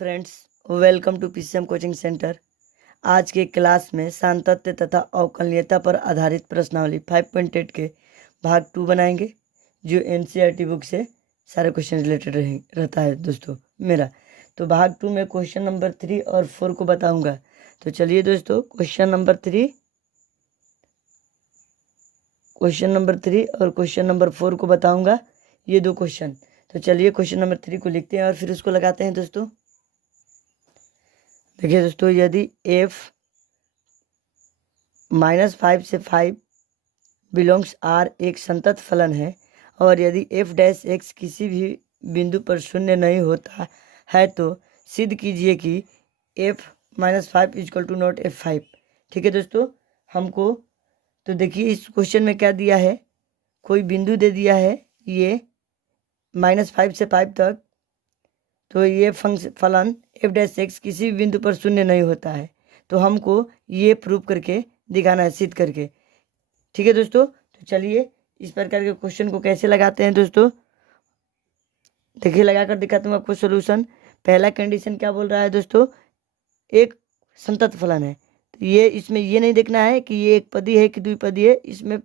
Friends, welcome to PCM coaching centre. आज के class में सांतत्य तथा अवकलनीयता पर आधारित प्रश्नावली 5.8 के भाग 2 बनाएंगे, जो एनसीईआरटी बुक से सारे क्वेश्चन रिलेटेड रहता है दोस्तों मेरा। तो भाग 2 में क्वेश्चन नंबर 3 और 4 को बताऊंगा। तो चलिए दोस्तों, क्वेश्चन नंबर 3 और क्वेश्चन नंबर 4 को बताऊंगा, ये दो क्वेश्चन। तो चलिए क्वेश्चन नंबर 3 को लिखते हैं और फिर उसको लगाते हैं दोस्तों। देखिए दोस्तों, यदि f -5 से 5 बिलोंग्स R एक संतत फलन है और यदि f डैश x किसी भी बिंदु पर शून्य नहीं होता है, तो सिद्ध कीजिए कि f -5 equal to not f5। ठीक है दोस्तों, हमको तो देखिए इस क्वेश्चन में क्या दिया है, कोई बिंदु दे दिया है ये -5 से 5 तक, तो ये फलन f डैश एक्स किसी भी बिंदु पर शून्य नहीं होता है। तो हमको ये प्रूव करके दिखाना है, सिद्ध करके। ठीक है दोस्तों, तो चलिए इस प्रकार के क्वेश्चन को कैसे लगाते हैं दोस्तों, देखिए लगाकर दिखाता हूँ आपको सोल्यूशन। पहला कंडीशन क्या बोल रहा है दोस्तों, एक संतत फलन है। तो ये इसमें ये नहीं देखना है कि ये एक पदी है कि द्विपदी है, इसमें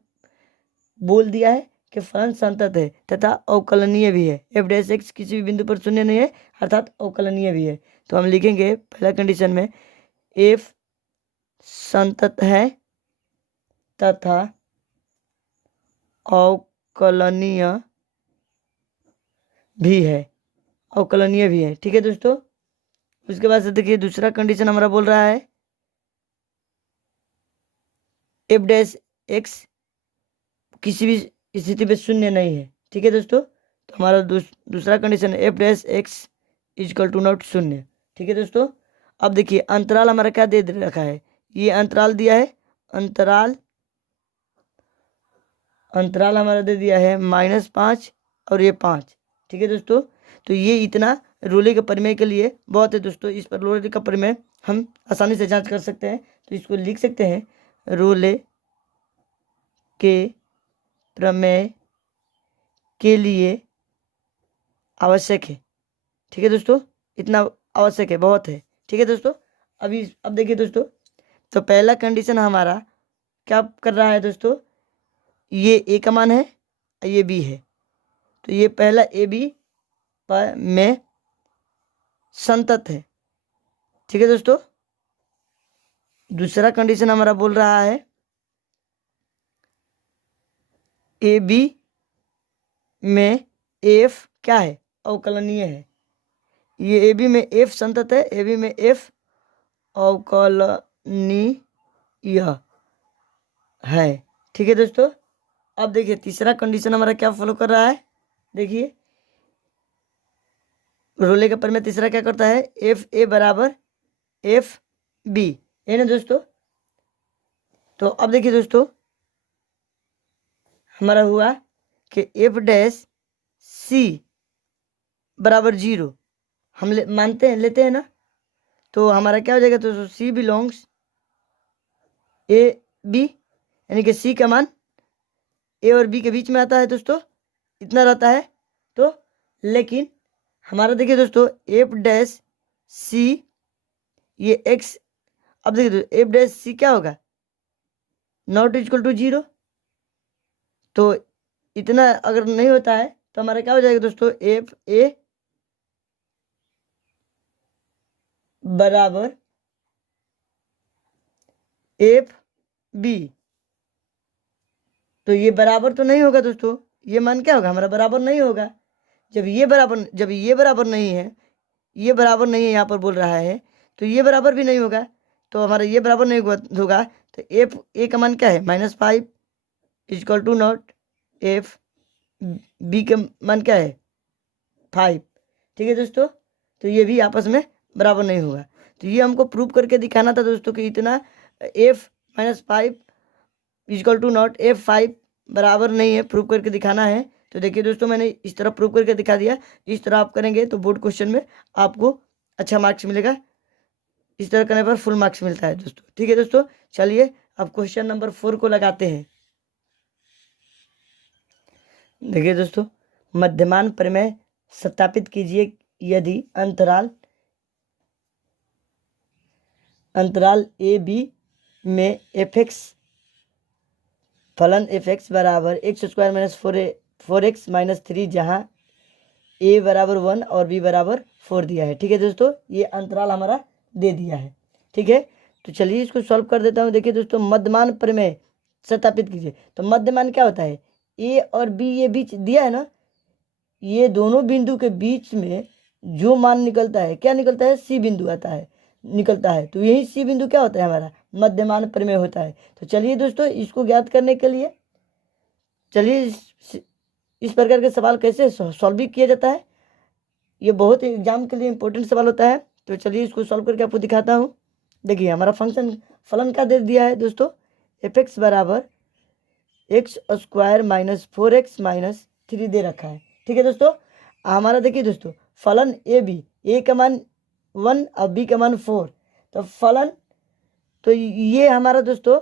बोल दिया है कि फलन संतत है तथा अवकलनीय भी है। f डैश एक्स किसी भी बिंदु पर शून्य नहीं है, अर्थात अवकलनीय भी है। तो हम लिखेंगे पहला कंडीशन में f संतत है तथा अवकलनीय भी है, अवकलनीय भी है। ठीक है दोस्तों, उसके बाद से देखिए दूसरा कंडीशन हमारा बोल रहा है f डैश एक्स किसी भी स्थिति पे शून्य नहीं है। ठीक है दोस्तों, तो हमारा दूसरा कंडीशन है f dash x equal to naught शून्य। ठीक है दोस्तों, अब देखिए अंतराल हमारा क्या दे रखा है, ये अंतराल दिया है, अंतराल हमारा दे दिया है -5 और ये 5। ठीक है दोस्तों, तो ये इतना रोले के प्रमेय के लिए बहुत है दोस्तों। इस पर रोले का प्रमेय हम आसानी से जांच कर सकते हैं, तो इसको लिख सकते हैं रोले के प्रमेय के लिए आवश्यक है। ठीक है दोस्तों, इतना आवश्यक है, बहुत है। ठीक है दोस्तों, अब देखिए दोस्तों, तो पहला कंडीशन हमारा क्या कर रहा है दोस्तों, ये ए का मान है, ये बी है, तो ये पहला ए बी में संतत है। ठीक है दोस्तों, दूसरा कंडीशन हमारा बोल रहा है ए बी में एफ क्या है, अवकलनीय है। ये ए बी में एफ संतत है, ए बी में एफ अवकलनीय है। ठीक है दोस्तों, अब देखिए तीसरा कंडीशन हमारा क्या फॉलो कर रहा है, देखिए रोले के प्रमेय तीसरा क्या करता है, एफ ए बराबर एफ बी है ना दोस्तों। तो अब देखिए दोस्तों, हमारा हुआ कि एफ डैश सी बराबर 0 हम मानते हैं, लेते हैं ना, तो हमारा क्या हो जाएगा दोस्तों, सी बिलोंग्स ए बी, यानी कि सी का मान ए और बी के बीच में आता है दोस्तों, इतना रहता है। तो लेकिन हमारा देखिए दोस्तों एफ डैश सी ये एक्स, अब देखिए दोस्तों एफ डैश सी क्या होगा, नॉट इक्वल टू 0। तो इतना अगर नहीं होता है तो हमारा क्या हो जाएगा दोस्तों, एफ ए बराबर एफ बी। तो ये बराबर तो नहीं होगा दोस्तों, ये मान क्या होगा हमारा, बराबर नहीं होगा। जब ये बराबर नहीं है, ये बराबर नहीं है यहाँ पर बोल रहा है, तो ये बराबर भी नहीं होगा। तो हमारा ये बराबर नहीं होगा, तो एफ ए का मान क्या है, -5 equal to naught f b का मान क्या है, 5। ठीक है दोस्तों, तो ये भी आपस में बराबर नहीं होगा। तो ये हमको प्रूव करके दिखाना था दोस्तों कि इतना F -5 equal to not f5 बराबर नहीं है, प्रूव करके दिखाना है। तो देखिए दोस्तों, मैंने इस तरह प्रूव करके दिखा दिया। इस तरह आप करेंगे तो बोर्ड क्वेश्चन में आपको अच्छा मार्क्स मिलेगा, इस तरह करने पर फुल मार्क्स मिलता है दोस्तों। ठीक है दोस्तों, चलिए अब क्वेश्चन नंबर 4 को लगाते हैं। देखिए दोस्तों, मध्यमान प्रमेय सत्यापित कीजिए यदि अंतराल अंतराल ए बी में एफ एक्स फलन एफ एक्स बराबर x square minus 4x minus 3, जहाँ ए बराबर 1 और बी बराबर 4 दिया है। ठीक है दोस्तों, ये अंतराल हमारा दे दिया है। ठीक है, तो चलिए इसको सॉल्व कर देता हूँ। देखिए दोस्तों, मध्यमान प्रमेय सत्यापित कीजिए। तो मध्यमान क्या होता है, ए और बी ये बीच दिया है ना, ये दोनों बिंदु के बीच में जो मान निकलता है, क्या निकलता है, सी बिंदु आता है, निकलता है। तो यही सी बिंदु क्या होता है, हमारा मध्यमान प्रमेय होता है। तो चलिए दोस्तों, इसको ज्ञात करने के लिए चलिए इस प्रकार के सवाल कैसे सॉल्व भी किया जाता है, ये बहुत ही एग्जाम के लिए इंपॉर्टेंट सवाल होता है। तो चलिए इसको सॉल्व करके आपको दिखाता हूँ। देखिए, हमारा फंक्शन फलन क्या दे दिया है दोस्तों, एफ एक्स बराबर x square minus 4x minus 3 दे रखा है। ठीक है दोस्तों, हमारा देखिए दोस्तों, फलन ए बी, ए का मान 1 और बी का मान 4, तो फलन, तो ये हमारा दोस्तों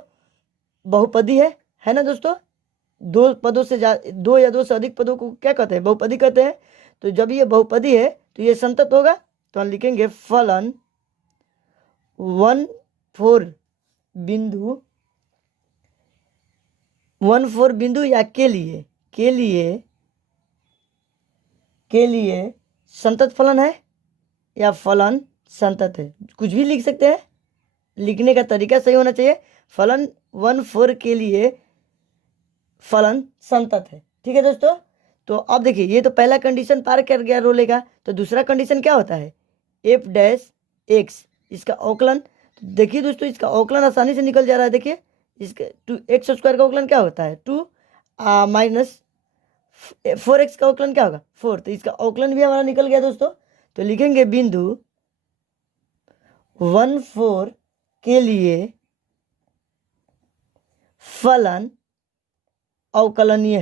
बहुपदी है ना दोस्तों। दो पदों से दो या दो से अधिक पदों को क्या कहते हैं, बहुपदी कहते हैं। तो जब ये बहुपदी है तो ये संतत होगा। तो हम लिखेंगे फलन 1 4 बिंदु 1 4 बिंदु या के लिए संतत फलन है या फलन संतत है, कुछ भी लिख सकते हैं, लिखने का तरीका सही होना चाहिए। फलन 1 4 के लिए फलन संतत है। ठीक है दोस्तों, तो अब देखिए, ये तो पहला कंडीशन पार कर गया रोले का। तो दूसरा कंडीशन क्या होता है, एफ डैश एक्स, इसका अवकलन। तो देखिए दोस्तों, इसका अवकलन आसानी से निकल जा रहा है। देखिए, इसके 2x स्क्वायर का अवकलन क्या होता है, 2 माइनस 4x का अवकलन क्या होगा, 4। तो इसका अवकलन भी हमारा निकल गया दोस्तों। तो लिखेंगे बिंदु 1 4 के लिए फलन अवकलनीय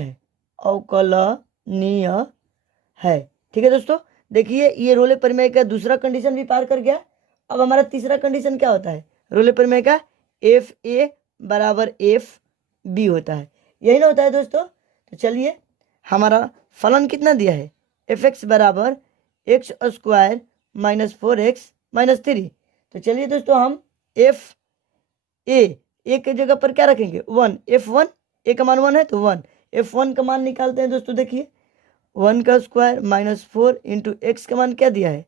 है। ठीक है दोस्तों, देखिए ये रोले प्रमेय का दूसरा कंडीशन भी पार कर गया। अब हमारा तीसरा कंडीशन क्या होता है, रोले प्रमेय का एफ ए बराबर एफ बी होता है, यही ना होता है दोस्तों। तो चलिए, हमारा फलन कितना दिया है, एफ एक्स बराबर x square minus 4x minus 3। तो चलिए दोस्तों, हम एफ ए के जगह पर क्या रखेंगे, 1, f1, ए का मान 1 है तो 1, f1 का मान निकालते हैं दोस्तों। देखिए, 1 का स्क्वायर माइनस 4 इंटू एक्स का मान क्या दिया है,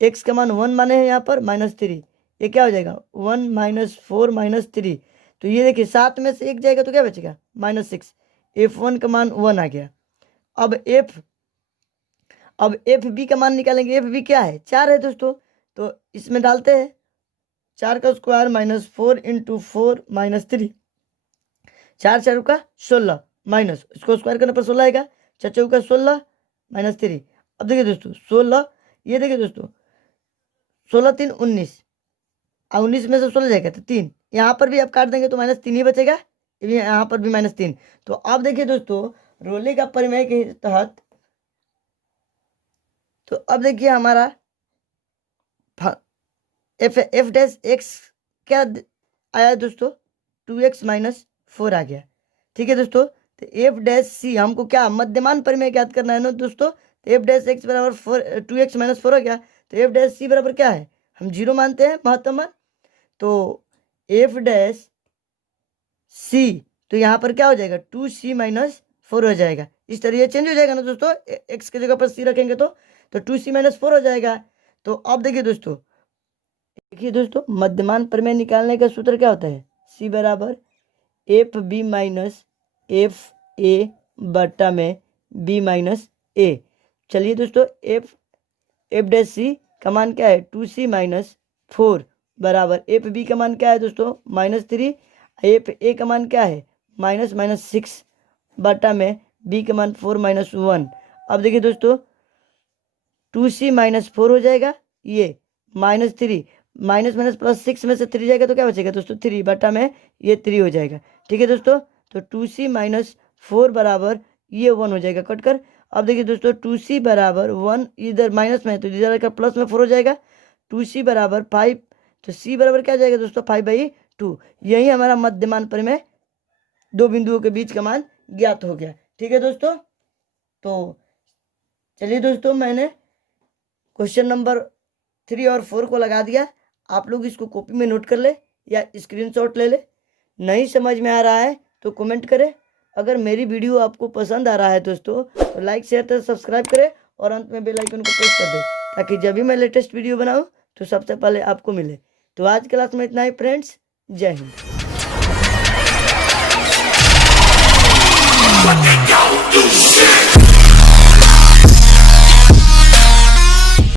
एक्स का मान 1 माने हैं यहाँ पर माइनस 3, ये क्या हो जाएगा 1 माइनस 4 माइनस 3। तो ये देखिए, 7 में से 1 जाएगा तो क्या बचेगा माइनस 6, f1 का मान 1 आ गया। अब एफ बी का मान निकालेंगे, एफ बी क्या है, 4 है दोस्तों। तो इसमें डालते हैं 4 का स्क्वायर माइनस 4 इंटू 4 माइनस 3, 4 4 का 16 माइनस, इसको स्क्वायर करने पर 16 आएगा, 4 4 का 16 माइनस 3। अब देखिए दोस्तों 16, ये देखिए दोस्तों 16 3 19, और 19 में से 16 जाएगा तो 3, यहाँ पर भी आप काट देंगे तो माइनस 3 ही बचेगा, यहाँ पर भी माइनस 3। तो अब देखिए दोस्तों, रोले का प्रमेय के तहत, तो अब देखिए हमारा एफ डैश एक्स क्या आया दोस्तों, 2x माइनस 4 आ गया। ठीक है दोस्तों, तो एफ डैश सी हमको क्या मध्यमान प्रमेय ज्ञात करना है ना दोस्तों। तो एफ डैश एक्स बराबर 2x माइनस 4 हो गया। तो एफ डैश सी बराबर क्या है, हम 0 मानते हैं महत्तम मान। तो एफ डैश सी, तो यहाँ पर क्या हो जाएगा 2c माइनस 4 हो जाएगा। इस तरह चेंज हो जाएगा ना दोस्तों, एक्स की जगह पर सी रखेंगे तो 2c माइनस 4 हो जाएगा। तो अब देखिए दोस्तों, मध्यमान प्रमेय निकालने का सूत्र क्या होता है, c बराबर f b minus f a बटा में बी माइनस ए। चलिए दोस्तों, एफ डैश सी का मान क्या है 2c माइनस 4 बराबर एफ बी का मान क्या है दोस्तों माइनस 3, एफ ए का मान क्या है माइनस 6 बटा में बी का मान 4 माइनस 1। अब देखिए दोस्तों, 2c माइनस 4 हो जाएगा, ये माइनस 3, माइनस माइनस प्लस 6 में से 3 जाएगा तो क्या बचेगा दोस्तों 3 बटा में ये 3 हो जाएगा। ठीक है दोस्तों, तो 2c माइनस 4 बराबर ये 1 हो जाएगा कटकर। अब देखिए दोस्तों, 2c बराबर 1, इधर माइनस में है तो इधर का प्लस में 4 हो जाएगा, 2c बराबर 5। तो c बराबर क्या जाएगा दोस्तों 5/2। यही हमारा मध्यमान प्रमेय, दो बिंदुओं के बीच का मान ज्ञात हो गया। ठीक है दोस्तों, तो चलिए दोस्तों, मैंने क्वेश्चन नंबर 3 और 4 को लगा दिया। आप लोग इसको कॉपी में नोट कर ले या स्क्रीनशॉट ले ले। नहीं समझ में आ रहा है तो कमेंट करें। अगर मेरी वीडियो आपको पसंद आ रहा है दोस्तों तो लाइक शेयर तो सब्सक्राइब करें और अंत में बेल आइकन को प्रेस कर दें, ताकि जब भी मैं लेटेस्ट वीडियो बनाऊं तो सबसे पहले आपको मिले। तो आज क्लास में इतना ही फ्रेंड्स, जय हिंद।